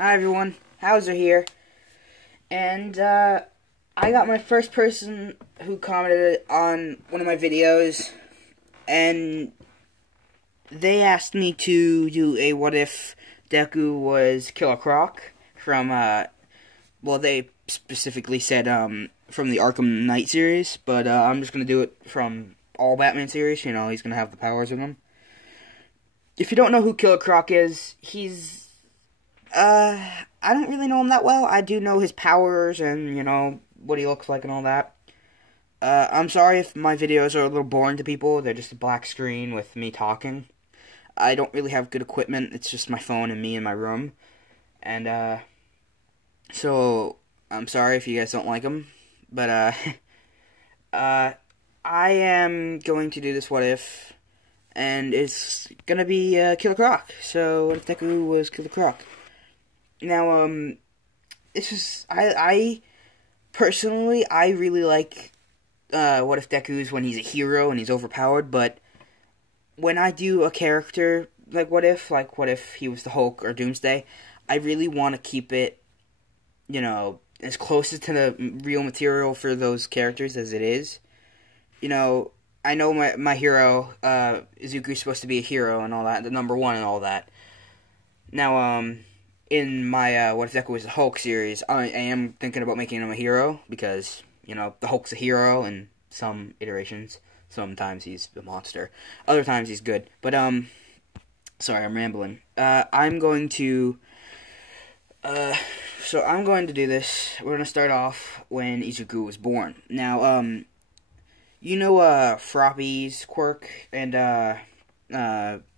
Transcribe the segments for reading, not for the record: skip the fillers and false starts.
Hi everyone, Hauser here, and I got my first person who commented on one of my videos, and they asked me to do a what if Deku was Killer Croc from, well, they specifically said, from the Arkham Knight series, but I'm just gonna do it from all Batman series. You know, he's gonna have the powers of him. If you don't know who Killer Croc is, he's, I don't really know him that well. I do know his powers and, you know, what he looks like and all that. I'm sorry if my videos are a little boring to people. They're just a black screen with me talking. I don't really have good equipment. It's just my phone and me in my room. And, so, I'm sorry if you guys don't like him. But, I am going to do this what if, and it's gonna be, Killer Croc. So, what if Deku was Killer Croc? Now, this is, I personally, I really like, what if Deku's when he's a hero and he's overpowered, but when I do a character, like what if he was the Hulk or Doomsday, I really want to keep it, you know, as close to the real material for those characters as it is. You know, I know my hero, Izuku's supposed to be a hero and all that, the number one and all that. Now, in my, What If Deku Was the Hulk series, I am thinking about making him a hero, because, you know, the Hulk's a hero in some iterations. Sometimes he's a monster. Other times he's good. But, sorry, I'm rambling. I'm going to do this. We're going to start off when Izuku was born. Now, you know, Froppy's quirk, and, I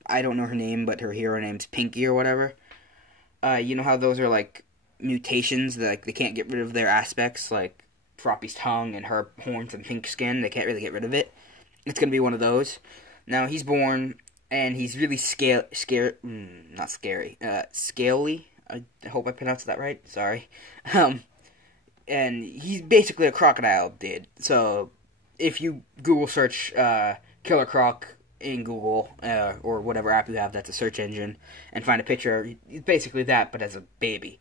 don't know her name, but her hero name's Pinky or whatever. You know how those are, like, mutations, that, like, they can't get rid of their aspects, like Froppy's tongue and her horns and pink skin, they can't really get rid of it. It's gonna be one of those. Now, he's born, and he's really scaly. I hope I pronounced that right, sorry. And he's basically a crocodile dude. So, if you Google search, Killer Croc in Google, or whatever app you have that's a search engine, and find a picture, it's basically that, but as a baby.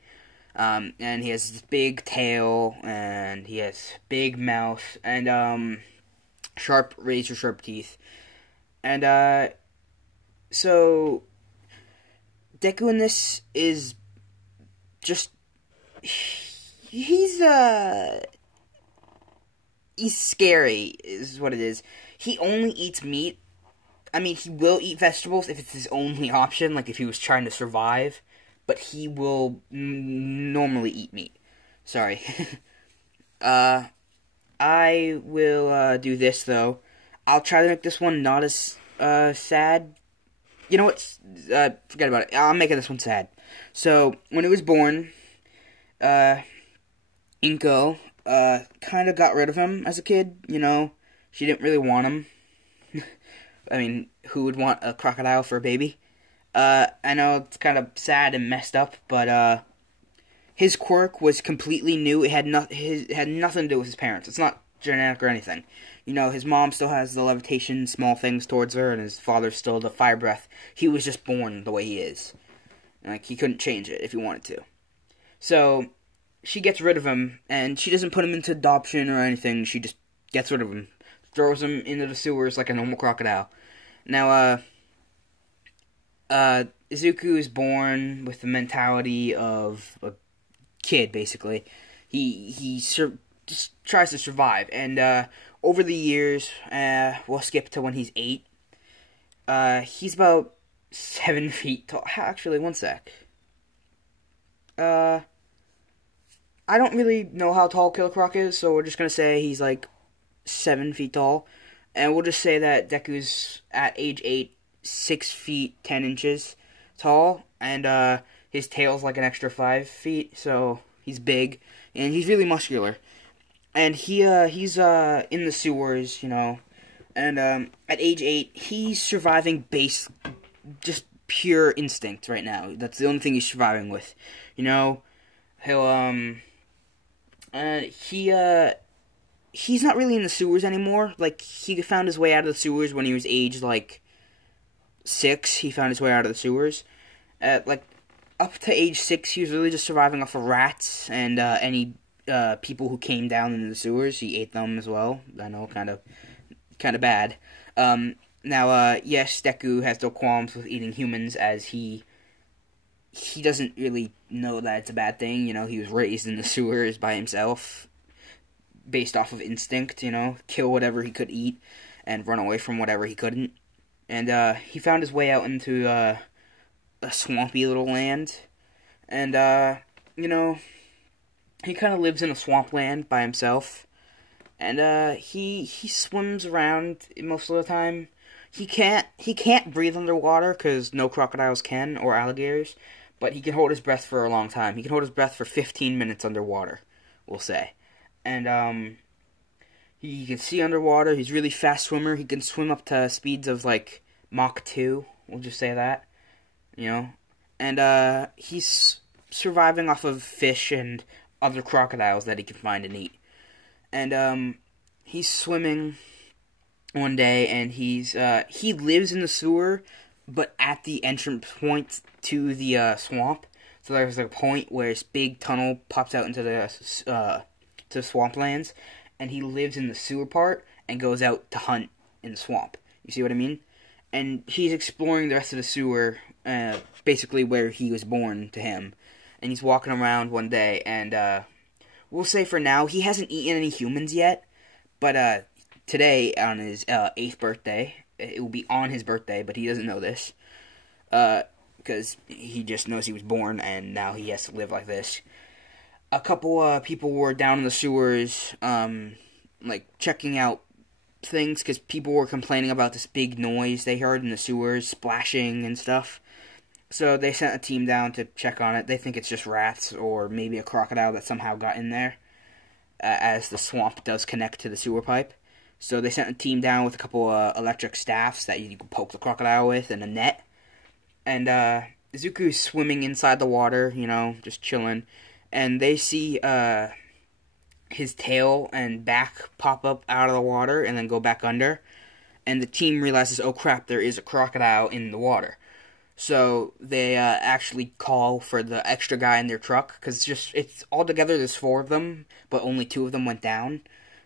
And he has this big tail, and he has big mouth, and, razor-sharp teeth. And, so, Deku in this is just, he's scary, is what it is. He only eats meat. I mean, he will eat vegetables if it's his only option, like if he was trying to survive, but he will normally eat meat. Sorry. I will, do this, though. I'll try to make this one not as, sad. You know what? Forget about it. I'm making this one sad. So, when he was born, Inko, kind of got rid of him as a kid, you know. She didn't really want him. I mean, who would want a crocodile for a baby? I know it's kind of sad and messed up, but, his quirk was completely new. It had nothing to do with his parents. It's not genetic or anything. You know, his mom still has the levitation, small things towards her, and his father's still the fire breath. He was just born the way he is. Like, he couldn't change it if he wanted to. So, she gets rid of him, and she doesn't put him into adoption or anything. She just gets rid of him. Throws him into the sewers like a normal crocodile. Now, Izuku is born with the mentality of a kid, basically. He just tries to survive, and, over the years, we'll skip to when he's 8, he's about 7 feet tall. Actually, one sec. I don't really know how tall Killer Croc is, so we're just gonna say he's, like, 7 feet tall, and we'll just say that Deku's, at age 8, 6 feet 10 inches tall, and, his tail's like an extra 5 feet, so he's big, and he's really muscular. And he's in the sewers, you know, and, at age 8, he's surviving just pure instinct right now. That's the only thing he's surviving with, you know. He's not really in the sewers anymore. Like, he found his way out of the sewers when he was aged, like, 6. He found his way out of the sewers. Like, up to age 6, he was really just surviving off of rats and any people who came down into the sewers. He ate them as well. I know, kind of bad. Now, yes, Deku has no qualms with eating humans, as he doesn't really know that it's a bad thing. You know, he was raised in the sewers by himself, based off of instinct, you know, kill whatever he could eat and run away from whatever he couldn't. And he found his way out into a swampy little land. And, you know, he kind of lives in a swampland by himself. And he swims around most of the time. He can't breathe underwater because no crocodiles can, or alligators, but he can hold his breath for a long time. He can hold his breath for 15 minutes underwater, we'll say. And he can see underwater. He's a really fast swimmer. He can swim up to speeds of like Mach 2, we'll just say that, you know. And he's surviving off of fish and other crocodiles that he can find and eat. And he's swimming one day, and he lives in the sewer, but at the entrance point to the swamp. So there's a point where this big tunnel pops out into the swamplands, and he lives in the sewer part and goes out to hunt in the swamp. You see what I mean? And he's exploring the rest of the sewer, basically where he was born to him. And he's walking around one day, and we'll say for now he hasn't eaten any humans yet, but today, on his 8th birthday, it will be on his birthday, but he doesn't know this, because he just knows he was born, and now he has to live like this. A couple people were down in the sewers, like, checking out things, because people were complaining about this big noise they heard in the sewers, splashing and stuff. So they sent a team down to check on it. They think it's just rats, or maybe a crocodile that somehow got in there, as the swamp does connect to the sewer pipe. So they sent a team down with a couple electric staffs that you could poke the crocodile with, and a net. And Izuku's swimming inside the water, you know, just chilling. And they see his tail and back pop up out of the water and then go back under. And the team realizes, oh crap, there is a crocodile in the water. So they actually call for the extra guy in their truck, because it's all together, there's 4 of them, but only 2 of them went down.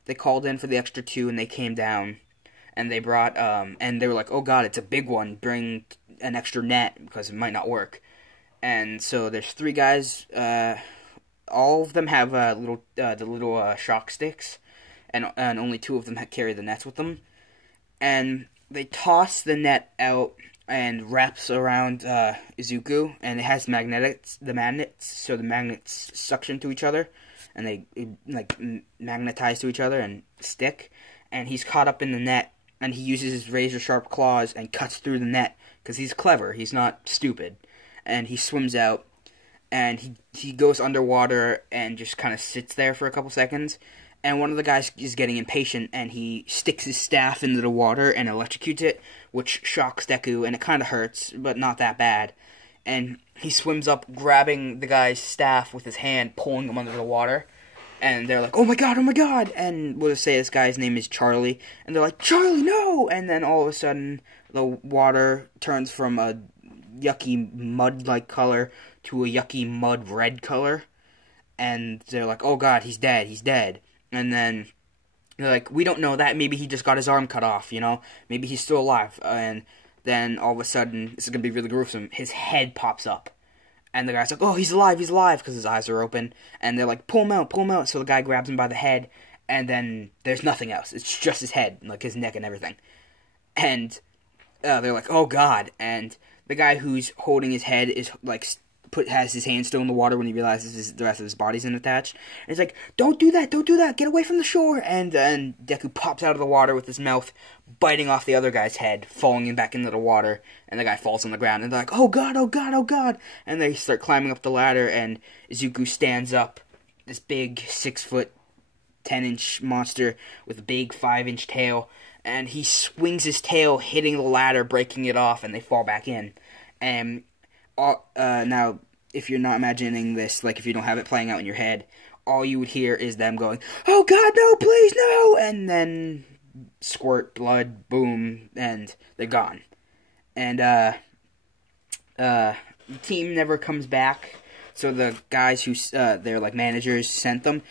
They called in for the extra 2, and they came down, and they brought, and they were like, oh god, it's a big one, bring an extra net, because it might not work. And so there's 3 guys, all of them have the little shock sticks, and only 2 of them carry the nets with them. And they toss the net out and wraps around Izuku, and it has magnets, so the magnets suction to each other, and they like magnetize to each other and stick. And he's caught up in the net, and he uses his razor sharp claws and cuts through the net, because he's clever, he's not stupid. And he swims out, and he goes underwater and just kind of sits there for a couple seconds. And one of the guys is getting impatient, and he sticks his staff into the water and electrocutes it, which shocks Deku, and it kind of hurts, but not that bad. And he swims up, grabbing the guy's staff with his hand, pulling him under the water. And they're like, oh my god, and we'll just say this guy's name is Charlie. And they're like, Charlie, no! And then all of a sudden, the water turns from a yucky mud-like color to a yucky mud red color. And they're like, oh god, he's dead. And then they're like, we don't know that, maybe he just got his arm cut off, you know? Maybe he's still alive. And then all of a sudden, this is going to be really gruesome, his head pops up. And the guy's like, oh, he's alive, because his eyes are open. And they're like, pull him out. So the guy grabs him by the head, and then there's nothing else. It's just his head, like his neck and everything. And they're like, oh god. And the guy who's holding his head is like has his hand still in the water when he realizes the rest of his body's unattached. And he's like, don't do that, get away from the shore. And then Deku pops out of the water with his mouth biting off the other guy's head, falling him back into the water, and the guy falls on the ground. And they're like, oh god. And they start climbing up the ladder, and Izuku stands up, this big 6'10" monster with a big 5" tail, and he swings his tail, hitting the ladder, breaking it off, and they fall back in. And now, if you're not imagining this, like if you don't have it playing out in your head, all you would hear is them going, oh god, no, please, no! And then squirt, blood, boom, and they're gone. And the team never comes back. So the guys who their like managers sent them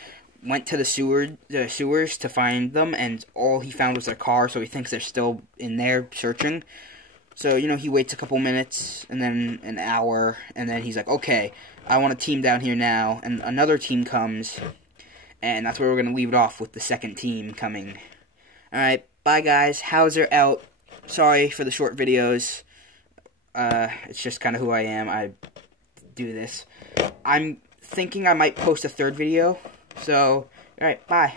went to the sewers to find them, and all he found was their car. So he thinks they're still in there searching. So he waits a couple minutes, and then an hour, and then he's like, okay, I want a team down here now. And another team comes, and that's where we're gonna leave it off, with the second team coming. All right, bye guys. Hauser out. Sorry for the short videos. It's just kind of who I am. I do this. I'm thinking I might post a third video. So, alright, bye.